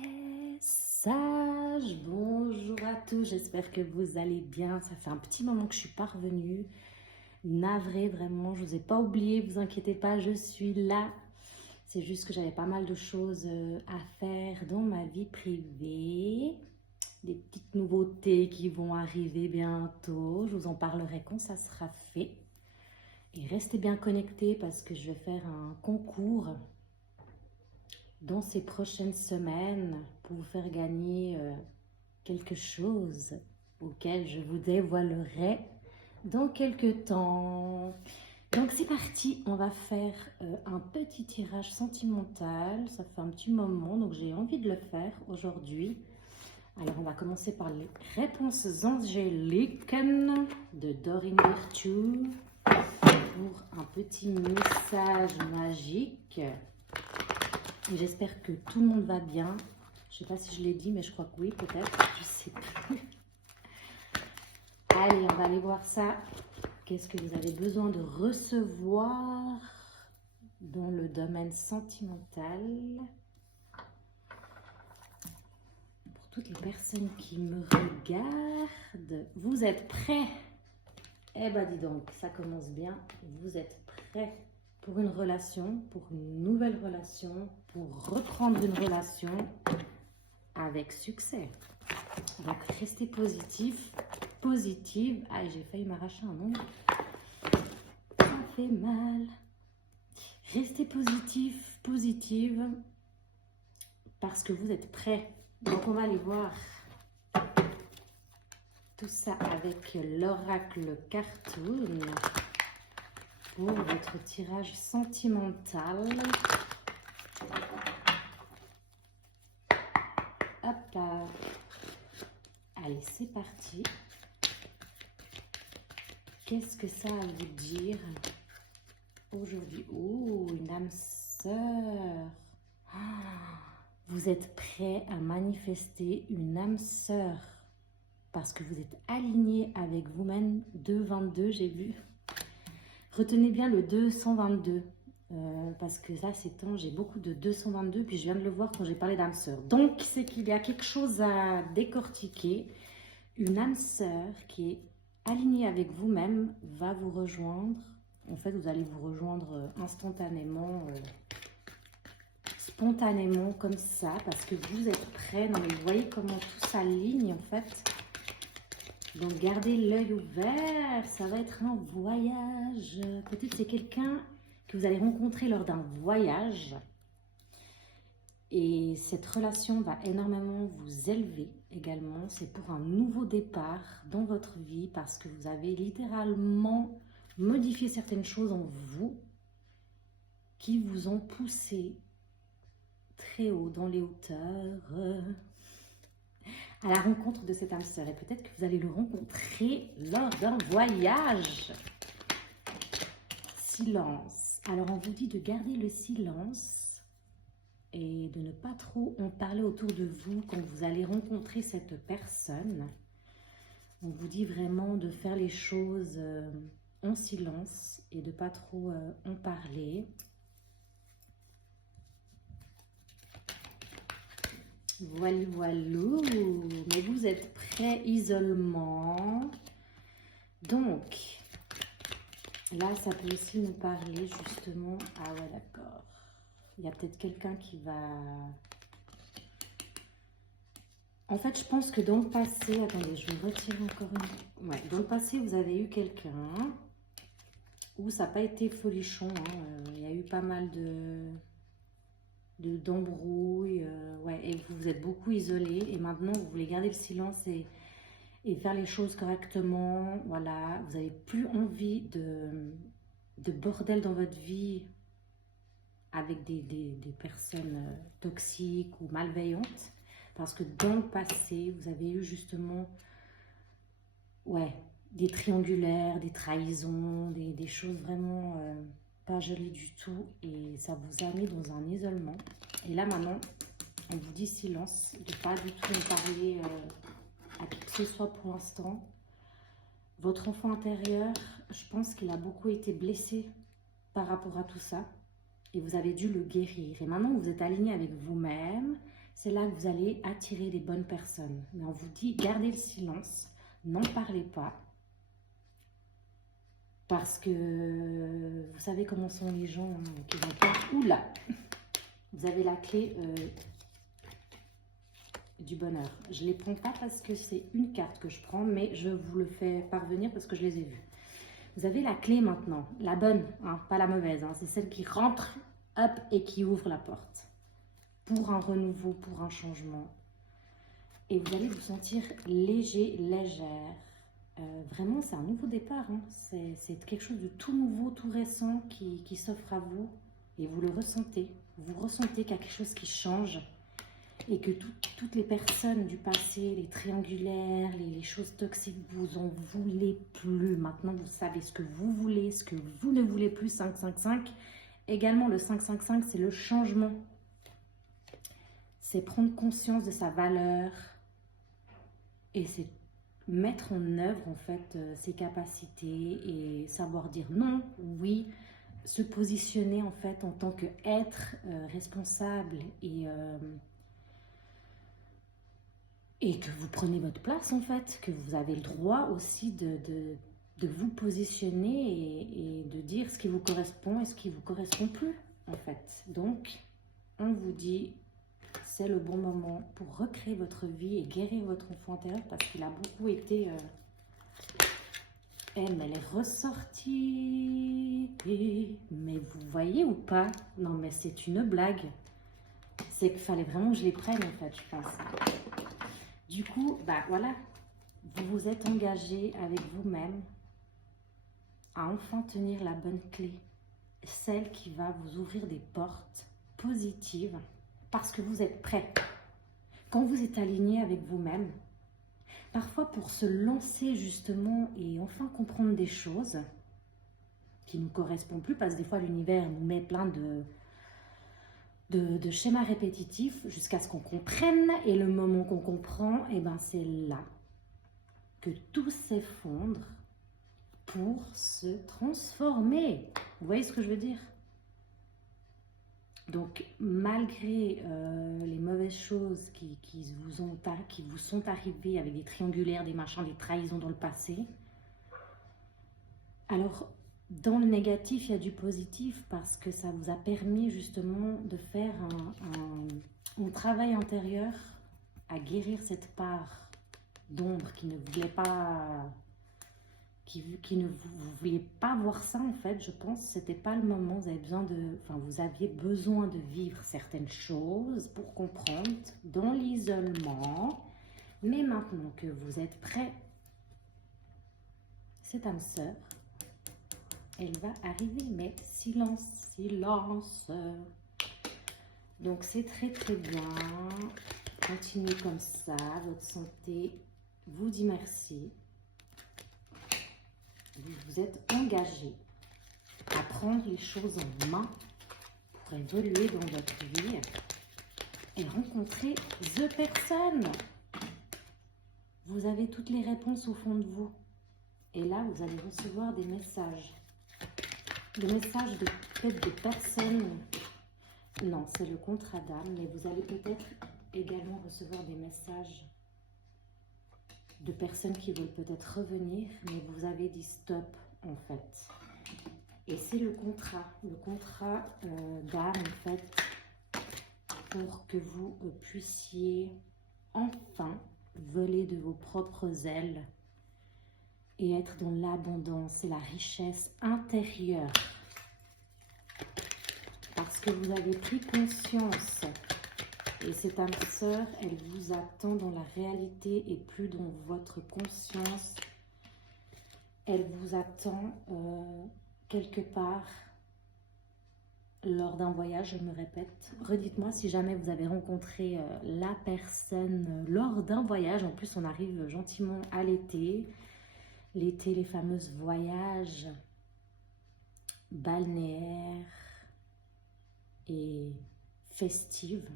Message, bonjour à tous, j'espère que vous allez bien. Ça fait un petit moment que je suis pas revenue. Navrée, vraiment, je vous ai pas oublié, vous inquiétez pas, je suis là. C'est juste que j'avais pas mal de choses à faire dans ma vie privée. Des petites nouveautés qui vont arriver bientôt. Je vous en parlerai quand ça sera fait. Et restez bien connectés parce que je vais faire un concours dans ces prochaines semaines pour vous faire gagner quelque chose auquel je vous dévoilerai dans quelques temps. Donc c'est parti, on va faire un petit tirage sentimental. Ça fait un petit moment, donc j'ai envie de le faire aujourd'hui. Alors on va commencer par les réponses angéliques de Dorine Virtue pour un petit message magique. J'espère que tout le monde va bien. Je ne sais pas si je l'ai dit, mais je crois que oui, peut-être. Je ne sais plus. Allez, on va aller voir ça. Qu'est-ce que vous avez besoin de recevoir dans le domaine sentimental? Pour toutes les personnes qui me regardent, vous êtes prêts? Eh ben dis donc, ça commence bien. Vous êtes prêts pour une relation, pour une nouvelle relation, pour reprendre une relation avec succès. Donc restez positif, positive. Ah, j'ai failli m'arracher un ongle. Ça fait mal. Restez positif, positive, parce que vous êtes prêts. Donc on va aller voir tout ça avec l'oracle Cartoon pour votre tirage sentimental. Hop là. Allez, c'est parti. Qu'est-ce que ça a à vous dire aujourd'hui? Oh, une âme sœur. Vous êtes prêt à manifester une âme sœur parce que vous êtes aligné avec vous-même. 222, j'ai vu. Retenez bien le 222 parce que là, ces temps, j'ai beaucoup de 222, puis je viens de le voir quand j'ai parlé d'âme sœur. Donc, c'est qu'il y a quelque chose à décortiquer. Une âme sœur qui est alignée avec vous-même va vous rejoindre. En fait, vous allez vous rejoindre instantanément, spontanément, comme ça, parce que vous êtes prêts. Non, mais vous voyez comment tout s'aligne, en fait. Donc, gardez l'œil ouvert, ça va être un voyage. Peut-être c'est quelqu'un que vous allez rencontrer lors d'un voyage. Et cette relation va énormément vous élever également. C'est pour un nouveau départ dans votre vie parce que vous avez littéralement modifié certaines choses en vous qui vous ont poussé très haut dans les hauteurs. À la rencontre de cette âme sœur. Et peut-être que vous allez le rencontrer lors d'un voyage. Silence. Alors, on vous dit de garder le silence et de ne pas trop en parler autour de vous quand vous allez rencontrer cette personne. On vous dit vraiment de faire les choses en silence et de ne pas trop en parler. Voilà, voilà. Mais vous êtes prêts, isolement. Donc, là, ça peut aussi nous parler justement... Ah ouais, d'accord. Il y a peut-être quelqu'un qui va... En fait, je pense que dans le passé... Attendez, je vais retirer encore une... Ouais, dans le passé, vous avez eu quelqu'un où ça n'a pas été folichon. Hein. Il y a eu pas mal d'embrouilles, ouais, et vous vous êtes beaucoup isolé et maintenant vous voulez garder le silence et faire les choses correctement. Voilà, vous n'avez plus envie de bordel dans votre vie avec des personnes toxiques ou malveillantes parce que dans le passé vous avez eu justement, ouais, des triangulaires, des trahisons, des choses vraiment pas joli du tout et ça vous a mis dans un isolement. Et là maintenant, on vous dit silence, de pas du tout en parler à qui que ce soit pour l'instant. Votre enfant intérieur, je pense qu'il a beaucoup été blessé par rapport à tout ça et vous avez dû le guérir. Et maintenant, vous êtes aligné avec vous-même c'est là que vous allez attirer les bonnes personnes. Mais on vous dit, gardez le silence, n'en parlez pas. Parce que vous savez comment sont les gens qui vont pas... Oula! Vous avez la clé du bonheur. Je ne les prends pas parce que c'est une carte que je prends, mais je vous le fais parvenir parce que je les ai vus. Vous avez la clé maintenant, la bonne, hein, pas la mauvaise. Hein, c'est celle qui rentre, hop, et qui ouvre la porte. Pour un renouveau, pour un changement. Et vous allez vous sentir léger, légère. Vraiment, c'est un nouveau départ. Hein. C'est quelque chose de tout nouveau, tout récent qui s'offre à vous. Et vous le ressentez. Vous ressentez qu'il y a quelque chose qui change. Et que toutes les personnes du passé, les triangulaires, les choses toxiques, vous en voulez plus. Maintenant, vous savez ce que vous voulez, ce que vous ne voulez plus. 555. Également, le 555, c'est le changement. C'est prendre conscience de sa valeur. Et c'est mettre en œuvre, en fait, ses capacités et savoir dire non, oui, se positionner, en fait, en tant qu'être responsable et que vous prenez votre place, en fait, que vous avez le droit aussi de vous positionner et de dire ce qui vous correspond et ce qui ne vous correspond plus, en fait. Donc, on vous dit... c'est le bon moment pour recréer votre vie et guérir votre enfant intérieur parce qu'il a beaucoup été... mais elle est ressortie. Mais vous voyez ou pas? Non, mais c'est une blague. C'est qu'il fallait vraiment que je les prenne, en fait, je pense. Du coup, bah voilà. Vous vous êtes engagé avec vous-même à enfin tenir la bonne clé. Celle qui va vous ouvrir des portes positives. Parce que vous êtes prêt. Quand vous êtes aligné avec vous-même, parfois pour se lancer justement et enfin comprendre des choses qui ne nous correspondent plus, parce que des fois l'univers nous met plein de schémas répétitifs jusqu'à ce qu'on comprenne. Et le moment qu'on comprend, et ben c'est là que tout s'effondre pour se transformer. Vous voyez ce que je veux dire ? Donc, malgré les mauvaises choses qui vous sont arrivées avec des triangulaires, des machins, des trahisons dans le passé, alors, dans le négatif, il y a du positif parce que ça vous a permis justement de faire un travail intérieur à guérir cette part d'ombre qui ne voulait pas... Qui ne vous vouliez pas voir ça, en fait, je pense que c'était pas le moment. Vous aviez besoin de vivre certaines choses pour comprendre dans l'isolement. Mais maintenant que vous êtes prêt, cette âme sœur, elle va arriver. Mais silence, silence. Donc c'est très très bien. Continuez comme ça. Votre santé vous dit merci. Vous vous êtes engagé à prendre les choses en main pour évoluer dans votre vie et rencontrer the personne. Vous avez toutes les réponses au fond de vous. Et là, vous allez recevoir des messages. Des messages de peut-être des personnes. Non, c'est le contrat d'âme, mais vous allez peut-être également recevoir des messages de personnes qui veulent peut-être revenir, mais vous avez dit stop, en fait. Et c'est le contrat d'âme, en fait, pour que vous puissiez enfin voler de vos propres ailes et être dans l'abondance et la richesse intérieure. Parce que vous avez pris conscience. Et cette âme sœur, elle vous attend dans la réalité et plus dans votre conscience. Elle vous attend quelque part lors d'un voyage, je me répète. Redites-moi si jamais vous avez rencontré la personne lors d'un voyage. En plus, on arrive gentiment à l'été. L'été, les fameux voyages balnéaires et festives.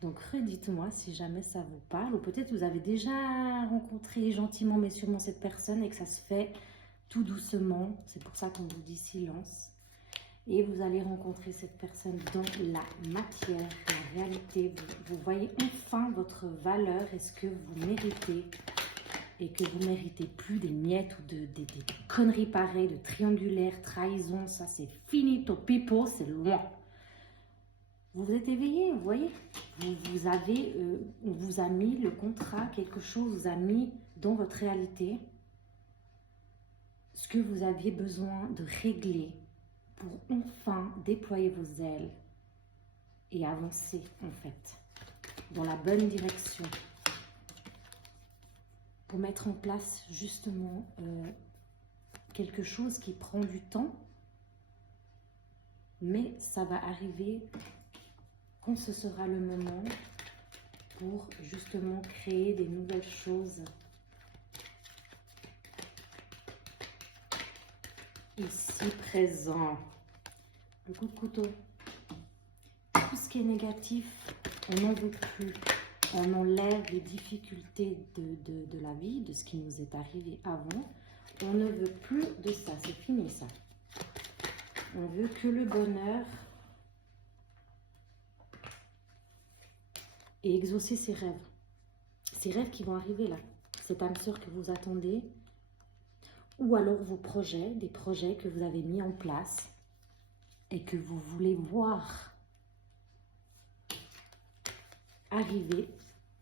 Donc, redites-moi si jamais ça vous parle. Ou peut-être vous avez déjà rencontré gentiment mais sûrement cette personne et que ça se fait tout doucement. C'est pour ça qu'on vous dit silence. Et vous allez rencontrer cette personne dans la matière, la réalité. Vous voyez enfin votre valeur et ce que vous méritez. Et que vous ne méritez plus des miettes ou des conneries pareilles, de triangulaire, trahison. Ça, c'est finito, people, c'est loin. Vous vous êtes éveillé, vous voyez. On vous a mis le contrat, quelque chose vous a mis dans votre réalité ce que vous aviez besoin de régler pour enfin déployer vos ailes et avancer en fait dans la bonne direction pour mettre en place justement quelque chose qui prend du temps, mais ça va arriver quand ce sera le moment pour justement créer des nouvelles choses ici présent. Le coup de couteau. Tout ce qui est négatif, on n'en veut plus. On enlève les difficultés de la vie, de ce qui nous est arrivé avant. On ne veut plus de ça, c'est fini ça. On veut que le bonheur et exaucer ses rêves. Ces rêves qui vont arriver là. Cette âme sœur que vous attendez. Ou alors vos projets, des projets que vous avez mis en place et que vous voulez voir arriver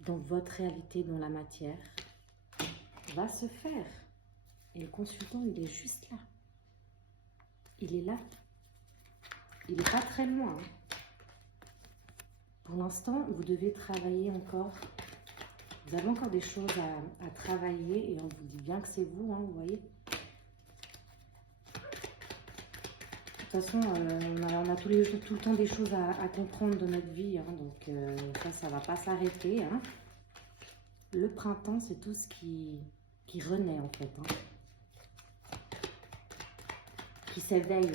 dans votre réalité, dans la matière, va se faire. Et le consultant, il est juste là. Il est là. Il n'est pas très loin. Pour l'instant, vous devez travailler encore. Vous avez encore des choses à travailler et on vous dit bien que c'est vous, hein, vous voyez. De toute façon, on a tout le temps des choses à comprendre de notre vie, hein, donc ça ne va pas s'arrêter. Hein. Le printemps, c'est tout ce qui renaît en fait, hein, qui s'éveille,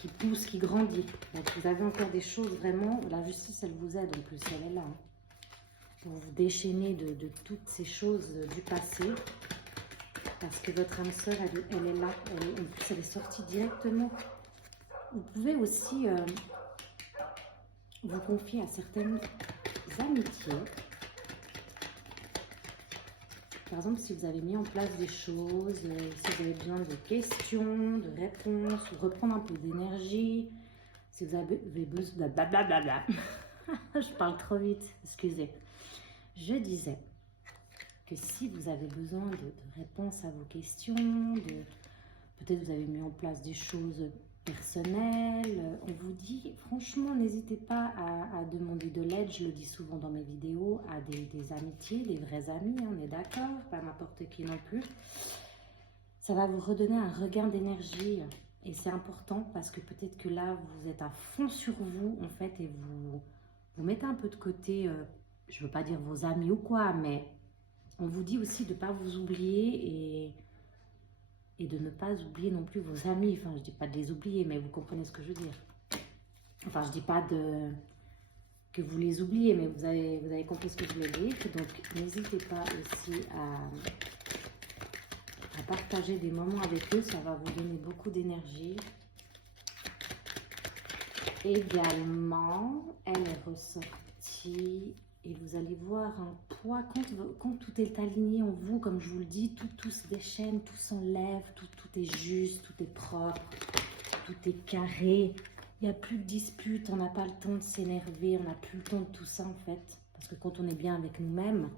qui pousse, qui grandit. Donc vous avez encore des choses vraiment, la justice, elle vous aide en plus, elle est là. Hein, pour vous déchaîner de toutes ces choses du passé, parce que votre âme sœur, elle est là, en plus elle est sortie directement. Vous pouvez aussi vous confier à certaines amitiés. Par exemple, si vous avez mis en place des choses, si vous avez besoin de questions, de réponses, ou reprendre un peu d'énergie, si vous avez besoin de blablabla. Je parle trop vite, excusez. Je disais que si vous avez besoin de réponses à vos questions, peut-être vous avez mis en place des choses personnelles, on vous dit, franchement, n'hésitez pas à demander de l'aide, je le dis souvent dans mes vidéos, à des amitiés, des vrais amis, on est d'accord, pas n'importe qui non plus. Ça va vous redonner un regain d'énergie et c'est important parce que peut-être que là, vous êtes à fond sur vous, en fait, et vous mettez un peu de côté, je ne veux pas dire vos amis ou quoi, mais on vous dit aussi de ne pas vous oublier et de ne pas oublier non plus vos amis. Enfin, je ne dis pas de les oublier, mais vous comprenez ce que je veux dire. Enfin, je ne dis pas que vous les oubliez, mais vous avez compris ce que je voulais dire. Donc, n'hésitez pas aussi à partager des moments avec eux. Ça va vous donner beaucoup d'énergie. Également, elle est ressortie. Et vous allez voir un poids, quand tout est aligné en vous, comme je vous le dis, tout se déchaîne, tout s'enlève, tout est juste, tout est propre, tout est carré. Il n'y a plus de disputes, on n'a pas le temps de s'énerver, on n'a plus le temps de tout ça en fait. Parce que quand on est bien avec nous-mêmes,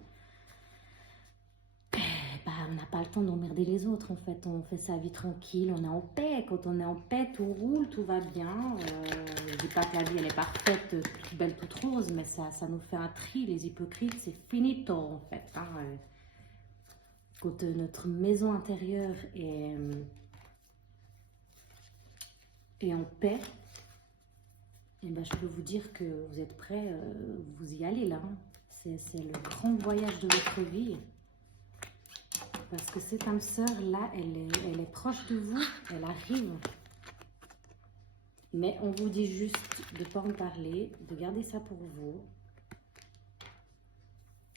on n'a pas le temps d'emmerder les autres en fait. On fait sa vie tranquille, on est en paix. Quand on est en paix, tout roule, tout va bien. Je ne dis pas que la vie elle est parfaite, toute belle, toute rose, mais ça nous fait un tri. Les hypocrites, c'est finito en fait. Hein. Quand notre maison intérieure est en paix, et ben, je peux vous dire que vous êtes prêts, vous y allez là. Hein. C'est le grand voyage de votre vie. Parce que cette âme sœur là, elle est proche de vous, elle arrive. Mais on vous dit juste de ne pas en parler, de garder ça pour vous.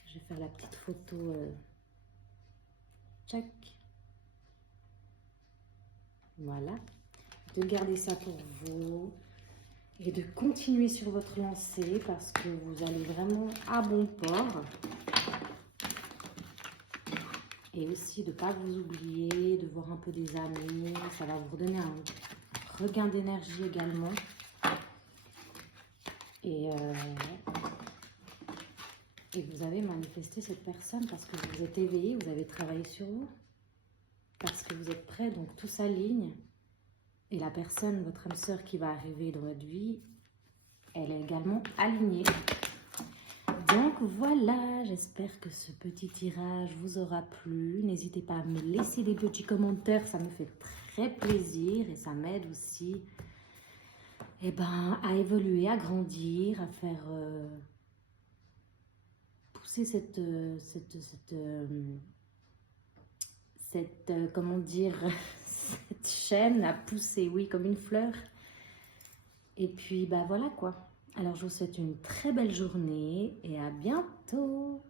Je vais faire la petite photo. Check. Voilà. De garder ça pour vous. et de continuer sur votre lancée parce que vous allez vraiment à bon port. Et aussi de ne pas vous oublier, de voir un peu des amis. Ça va vous redonner un regain d'énergie également. Et vous avez manifesté cette personne parce que vous êtes éveillé, vous avez travaillé sur vous. Parce que vous êtes prêt, donc tout s'aligne. Et la personne, votre âme sœur qui va arriver dans votre vie, elle est également alignée. Donc voilà, j'espère que ce petit tirage vous aura plu. N'hésitez pas à me laisser des petits commentaires, ça me fait très plaisir et ça m'aide aussi à évoluer, à grandir, à faire pousser cette comment dire, cette chaîne à pousser, oui, comme une fleur. Et puis, voilà quoi. Alors, je vous souhaite une très belle journée et à bientôt.